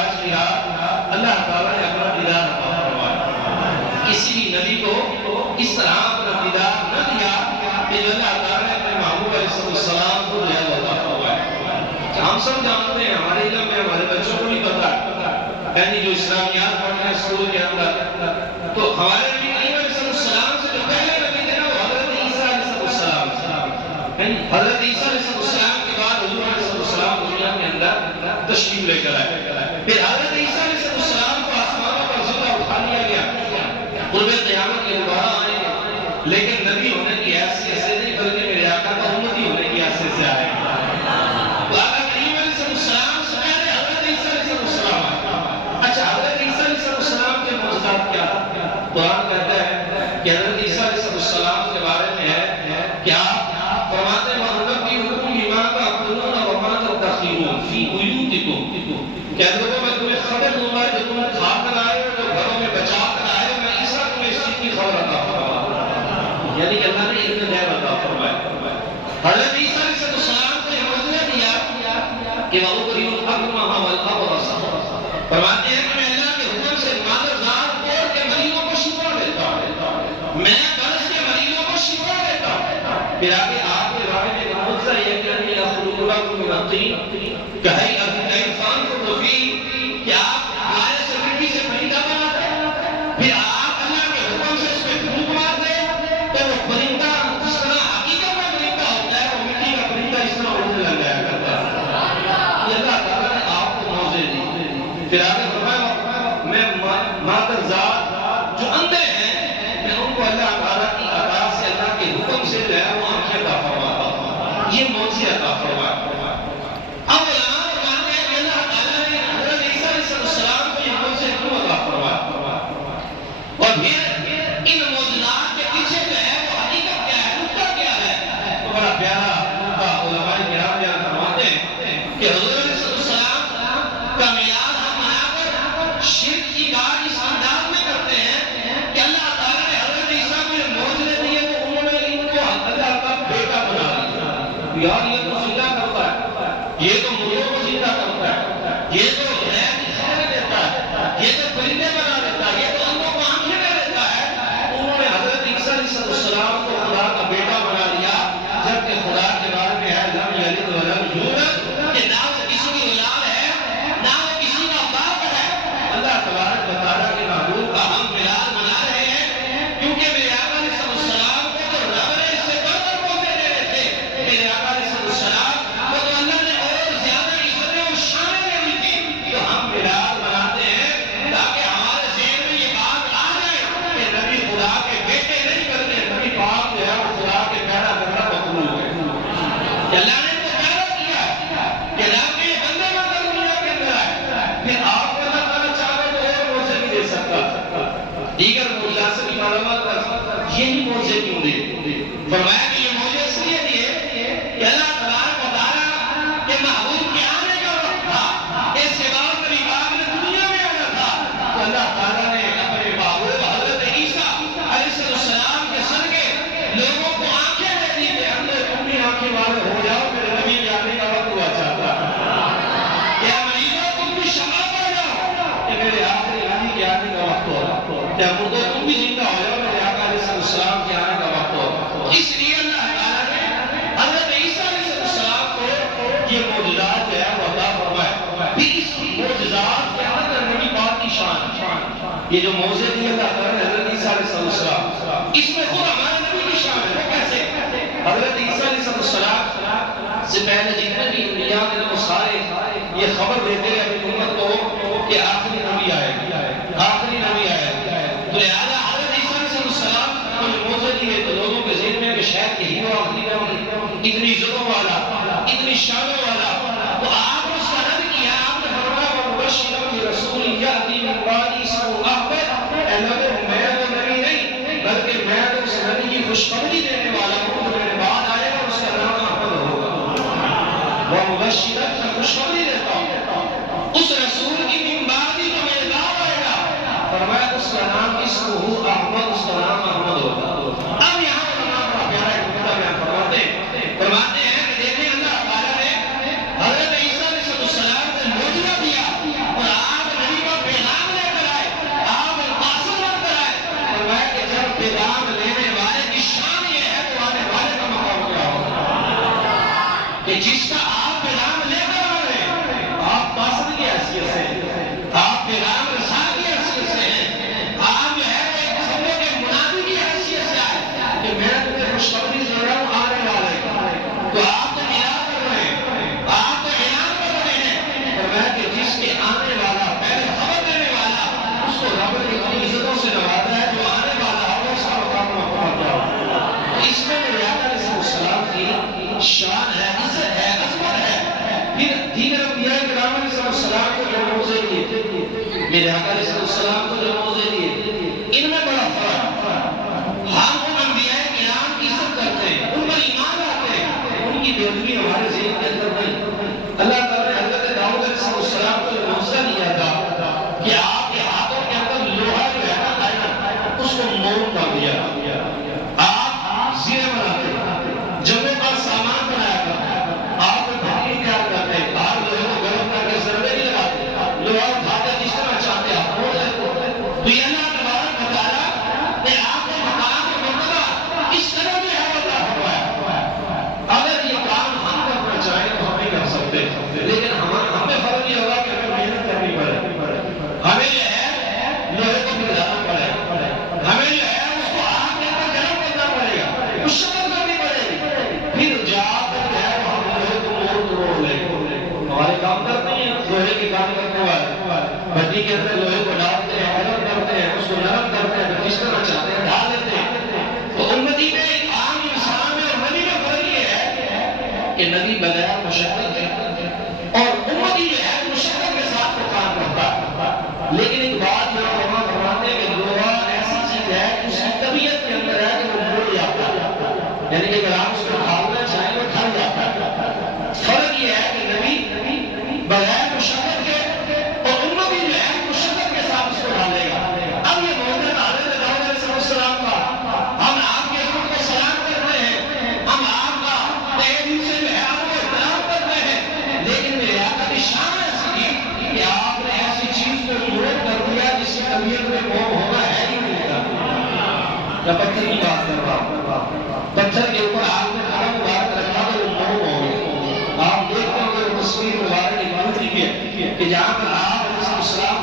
آج کی رات اللہ تعالیٰ نے اپنا دیدار عطا فرمایا. کسی بھی نبی کو اس طرح اپنا دیدار نہ دیا کہ جو اللہ تعالیٰ نے اپنے محبوب علیہ السلام کو جو ہے عطا فرمایا. ہم سب جانتے ہیں, ہمارے علم میں ہمارے بچوں کو بھی پتا ہے, یعنی جو اسلامیات پڑھتے ہیں اسکول کے اندر, تو ہمارے نبی کریم علیہ السلام سے جو پہلے نبی تھے نا وہ حضرت عیسیٰ علیہ السلام تھے. حضرت عیسیٰ علیہ السلام کے بعد حضور علیہ السلام دنیا کے اندر تشریف لے کر آئے. پھر حضرت عیسیٰ علیہ السلام کو آسمانوں پر زندہ اٹھا لیا گیا, قرب قیامت کے دوبارہ آئیں گے, لیکن نبی ہونے کی حیثیت سے نہیں بلکہ میرے آقا کا امتی ہونے کی حیثیت سے آئے گا. تو آقا کریم علیہ السلام سے پہلے حضرت عیسیٰ علیہ السلام آئے. اچھا, حضرت عیسیٰ علیہ السلام کے معجزات کیا تھا؟ قرآن کہتا ہے کہ حضرت عیسیٰ علیہ السلام کے بارے میں ہے کیا فرماتے ہیں وَأَنَبِّئُكُم بِمَا تَأْكُلُونَ وَمَا تَدَّخِرُونَ فِي بُيُوتِكُم, کہ لوگوں میں تمہیں خبر دوں گا جو تم کھا کر آئے ہو, جو گھروں میں بچا کر آئے ہو, میں عیسیٰ تمہیں اس چیز کی خبر عطا فرماؤں. یعنی کہ اللہ نے علم غیب عطا فرمایا. حضرت عیسیٰ علیہ السلام کو یہ معجزہ دیا کہ وَأُبْرِئُ الْأَكْمَحَ وَالْأَبْرَصَ, فرماتے ہیں کہ میں اللہ کے حکم سے مادرزاد توڑ کے مریضوں کو شفا دیتا ہوں, میں قرض کے مریضوں کو شفا دیتا ہوں. پھر آگے آپ کے بارے میں معجزہ یہ کہ انی اخلق لکم من الطین کہئی انسان کو توفیق کہ آپ آئے سے مٹی سے پرندہ بناتے ہیں, پھر آپ اللہ کے حکم سے اس پہ پھونک مارتے ہیں تو وہ پرندہ جس طرح حقیقت میں پرندہ ہوتا ہے وہ مٹی کا پرندہ اس طرح اڑنے لگ جایا کرتا ہے. یہ اللہ تعالیٰ نے آپ کو موزے دی. پھر آگے فرمایا میں مادرزاد جو اندھے ہیں میں ان کو اللہ تعالیٰ کی عطا سے اللہ کے حکم سے جو ہے وہ آنکھیں عطا فرماتا ہوں. یہ موزے عطا فرمایا. اب علماء فرماتے ہیں کہ اللہ تعالیٰ نے حضرت عیسیٰ علیہ السلام کو یہ موزے کیوں عطا فرمایا, اور پھر ان موجودات کے پیچھے جو ہے وہ حقیقت کیا ہے, نقطہ کیا ہے. تو بڑا پیارا نقطہ علماء کرام بیان فرماتے ہیں کہ حضور علیہ السلام کا میلاد ہم منا کر شرک کی کار اس انداز میں کرتے ہیں کہ اللہ تعالیٰ نے حضرت عیسیٰ کو یہ موجودے دیے تو انہوں نے ان کو اللہ کا بیٹا بنا دیا. یار یہ تو زندہ کرتا ہے, یہ تو مردوں کو زندہ کرتا ہے, یہ تو غیر کی خبر دیتا ہے, یہ تو پرندے بنا دیتا ہے, یہ تو اندھوں کو آنکھیں دے دیتا ہے. انہوں نے حضرت عیسیٰ علیہ السلام کو خدا کا بیٹا بنا لیا, جبکہ خدا کے بارے میں ہے لم یلد ولم یولد, کہ نہ وہ کسی کی اولاد ہے نہ وہ کسی کا باپ ہے. اللہ تبارک و تعالیٰ کے محبوب کا ہم میلاد منا رہے ہیں کیونکہ میرے آقا علیہ السلام کو تو رب نے اس سے بڑھ کر موزے دینے تھے. میرے آقا علیہ السلام کو تو اللہ نے اور زیادہ عزتیں اور شانیں دینی تھی. تو ہم میلاد مناتے ہیں تاکہ ہمارے ذہن میں یہ بات آ جائے کہ نبی خدا کے بیٹے نہیں بلکہ نبی پاک جو ہے وہ خدا کے پیدا کرنا مقبول ہے. اللہ نے تو پیدا کیا کہ رب نے بندے بندے دنیا کے اندر آئے, پھر آپ کو اللہ تعالیٰ چاہے تو اور موزے بھی دے سکتا, دیگر معجزات سے بھی معلومات کر سکتا. یہی موزے کیوں دے؟ فرمایا کہ یہ موزے اس لیے دیے کہ اللہ تبارک و تعالیٰ کے محبوب کے آنے کا وقت تھا, اس کے بعد نبی پاک نے دنیا میں آنا تھا, تو اللہ تعالیٰ نے اپنے محبوب حضرت عیسیٰ علیہ السلام کے صدقے لوگوں کو آنکھیں دے دی کہ اندر تم بھی آنکھیں والے ہو جاؤ, میرے نبی کے آنے کا وقت ہوا چاہتا ہے. یا مریضوں تم بھی شفا پا جاؤ کہ میرے آخری نبی کے آنے کا وقت ہو رہا, یا مردوں تم بھی زندہ ہو جاؤ, میرے آقا علیہ السلام کے آنے کا وقت ہو رہا. اس لیے اللہ تعالیٰ نے حضرت عیسیٰ علیہ السلام کو یہ معجزات جو ہے وہ عطا فرمائے. پھر اس معجزات کے اندر نبی پاک کی شان, یہ جو موزے دیے اللہ تعالیٰ نے حضرت عیسیٰ علیہ السلام, اس میں خود ہمارے نبی کی شان ہے. وہ کیسے؟ حضرت عیسیٰ علیہ السلام سے پہلے جتنے بھی انبیاء نے وہ سارے یہ خبر دیتے رہے اپنی امت کو کہ آخری نبی آئے گا, آخری نبی آئے گا. تو لہٰذا حضرت عیسیٰ علیہ السلام کو جو موزے دیے تو لوگوں کے ذہن میں کہ شاید یہی وہ آخری نبی, اتنی عزتوں والا, اتنی شانوں والا. تو آپ نے اس کا رد کیا, آپ نے فرمایا وَمُبَشِّرًا بِرَسُولٍ يَأْتِي مِن بَعْدِهِ اسْمُهُ أَحْمَدُ, اے نبی میں وہ نبی نہیں بلکہ میں تو اس نبی کی خوشخبری دینے والا ہوں جو میرے بعد آئے گا, اس کا نام احمد ہوگا. وَمُبَشِّرًا, میں خوشخبری دیتا ہوں اس رسول کی من بعد میرے آقا علیہ السلام کو جو موضوع دیے ان میں بڑا فرق. ہم ان انبیاء کرام کی عزت کرتے ہیں، ان پر ایمان لاتے ہیں، ان کی بےدبی ہمارے ذہن کے اندر نہیں. اللہ تعالیٰ نے حضرت داؤد علیہ السلام کو جو موضوع دیا تھا کہ آپ کے ہاتھوں کے اندر لوہا جو ہے نا آئرن، اس کو موم کر دیا. آپ زیرے بناتے، جنگوں کا سامان بنایا کرتے، آپ کو بھٹی تیار کرتے، باہر لوہے کو گرم کر کے ضربے نہیں لگاتے، لوہا اٹھا کر جس طرح چاہتے آپ موڑ لیتے. تو یہ اللہ تبارک و تعالیٰ نے آپ کو مقام اور مرتبہ اس طرح جو ہے وہ عطا فرمایا. اگر یہ کام ہم کرنا چاہیں تو ہم نہیں کر سکتے، لیکن ہم میں فرق یہ ہوگا کہ ہمیں محنت کرنی پڑے، ہمیں جو ہے لوہے کو پگھلانا پڑے، ہمیں جو ہے اس کو آگ کے اندر گرم کرنا پڑے گا، مشقت کرنی پڑے گی، پھر جا کر جو ہے ہم لوہے کو توڑ لیں گے. ہمارے کام کرتے ہیں لوہے کے کام کرنے والے، بھٹی کے اندر لوہے کو ڈالتے ہیں، گرم کرتے ہیں، اس کو نرم کرتے ہیں، جس طرح چاہتے ہیں ڈال دیتے ہیں. تو امتی میں ایک عام انسان میں اور نبی میں فرق یہ ہے کہ نبی بغیر مشقت ہے اور امتی جو ہے مشقت کے ساتھ وہ کام کرتا ہے. لیکن ایک بات جو علماء فرماتے ہیں کہ لوہا ایسی چیز ہے اس کی طبیعت کے اندر ہے کہ وہ مڑ جاتا ہے، یعنی کہ اگر آپ اس کو ڈھالنا چاہیں وہ ڈھل جاتا ہے. فرق یہ ہے کہ نبی بغیر مشقت کے اور امتی جو ہے مشقت کے ساتھ اس کو ڈالے گا. اب یہ موضوع حضرت داؤد علیہ السلام کا، ہم آپ کے حضور کو سلام کرتے ہیں، ہم آپ کا تہہ دل سے جو ہے آپ کو احترام کرتے ہیں، لیکن میرے آقا کی شان ایسی تھی کہ آپ نے ایسی چیز کو موڑ کر دیا جس کی طبیعت میں موم ہونا ہے ہی نہیں تھا. میں پتھر کی بات کر رہا ہوں، پتھر کے اوپر آپ نے قلم مبارک رکھا تو وہ موم ہو گئے. آپ دیکھتے ہوں گے وہ تصویر مبارک ایک منظر کی ہے کہ جہاں پر آپ علیہ السلام